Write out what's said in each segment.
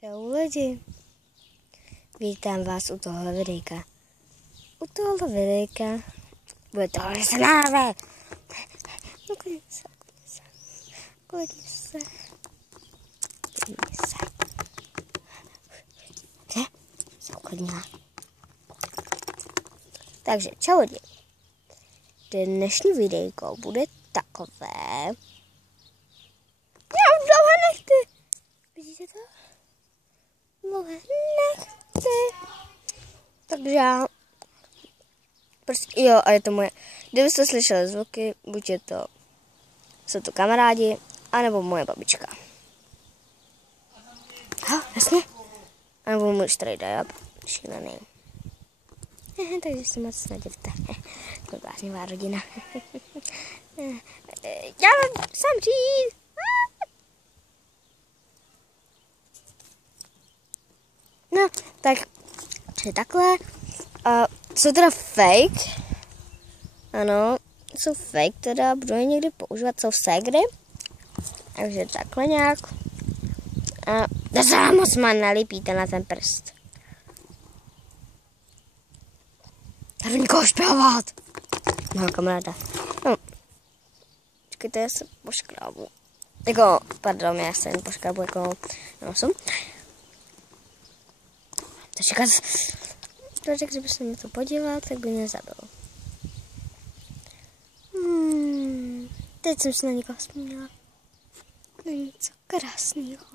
Čau lidi, vítám vás u tohohle videjka. U tohohle videjka bude to hrsnávé. No klidně se. Se uklidnila. Takže čau lidi. Dnešní videjko bude takové. Já už dlouho nechci. Vidíte to? Dlouho nechci. Takže já. Prostě, jo, a je to moje. Kdybyste slyšeli zvuky, buď je to. Jsou to kamarádi, anebo moje babička. Jo, jasně. Anebo můj strejda, jo. Šílený. Takže se moc nedivte. To je bláznivá rodina. Já mám sám říct. No, tak takhle. Jsou teda fake. Ano, jsou fake, teda budu je někdy používat, jsou ségry. Takže takhle nějak. A to se vám moc nalípíte na ten prst. Tady nikoho špihovat. Mám kamaráda. No. Počkejte, já se poškrábu. Jako, pardon, já se jen poškrábu jako nosu. Takže kdyby se mě to podíval, tak by mě zabil. Teď jsem se na někoho vzpomněla. Na něco krásného.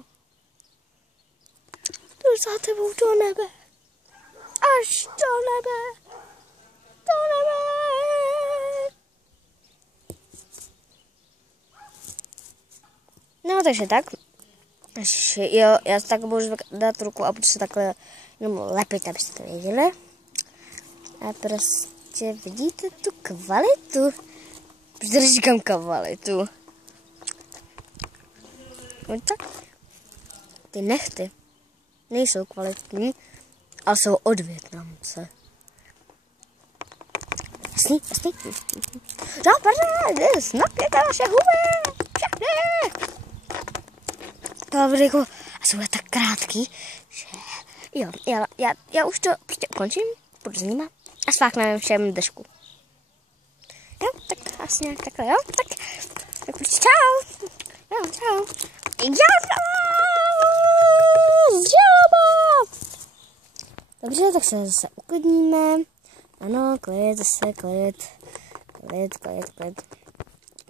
Jdu za tebou do nebe. Až do nebe. Do nebe. No, takže tak. Jo, já si tak budu dát ruku a budu se takhle jenom lepit, abyste to věděli. A prostě vidíte tu kvalitu? Protože říkám kvalitu. No tak. Ty nechty nejsou kvalitní, ale jsou od Vietnamce. Jasný? No, pardon, napněte vaše huby! Všechny! To bude jako, a jsou tak krátký, že jo, já už to prostě ukončím, budu s nima a svákneme všem držku. Jo, tak asi nějak takhle, jo, tak prostě čau. Jo, čau. Dobře, tak se zase uklidníme. Ano, klid, zase klid.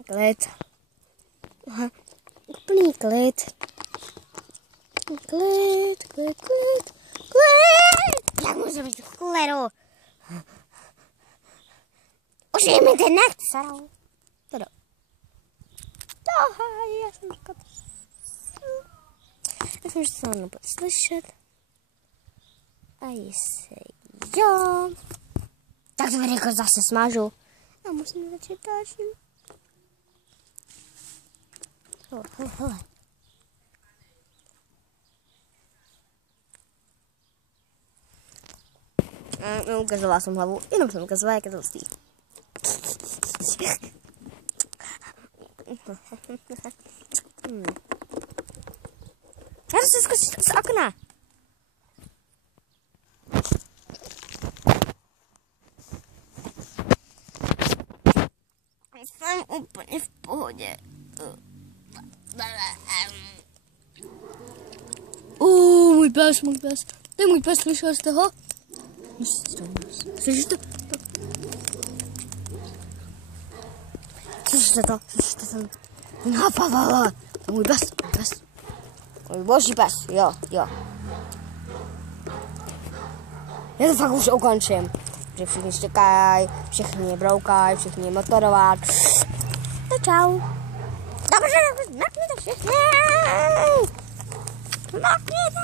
Klid. Aha, úplný klid. Klid. Jak můžu být v klidu? Už je mi ten nechci, Sarou. Teda. Já jsem říkala. Myslím, že se vám nebude slyšet. A jestli jo, tak to videjko zase smážu. A musím začít dalším. Hele. Ukazovala jsem hlavu, jenom jsem ukazovala, jak je to hustý. Já se zkusím z okna. Jsem úplně v pohodě. Můj pes. To je můj pes, slyšel jste ho? Slyšíte to? Slyšíte to? Napadala. To je můj pes. Můj boží pes, jo. Já to fakt už ukončím. Že všichni štěkají, všichni broukají, všichni motorovat. No čau. Dobře, napněte všichni. Napněte.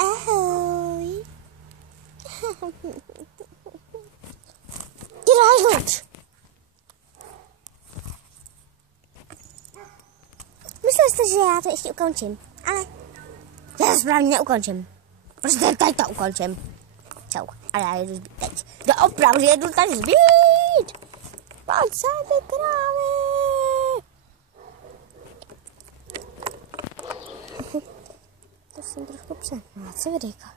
Ahoj. Ty rážluč. Myslel jste, že já to ještě ukončím, ale já to správně neukončím. Prostě teď to ukončím. Čau. A já jedu zbít teď. Opravdu jedu tady zbít. Mám sády krávy. To jsem trošku přehná. Co videjka?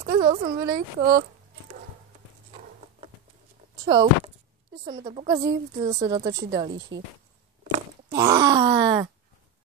Zkazal jsem videjko. Čau. Když se mi to pokazí, to zase natočit další.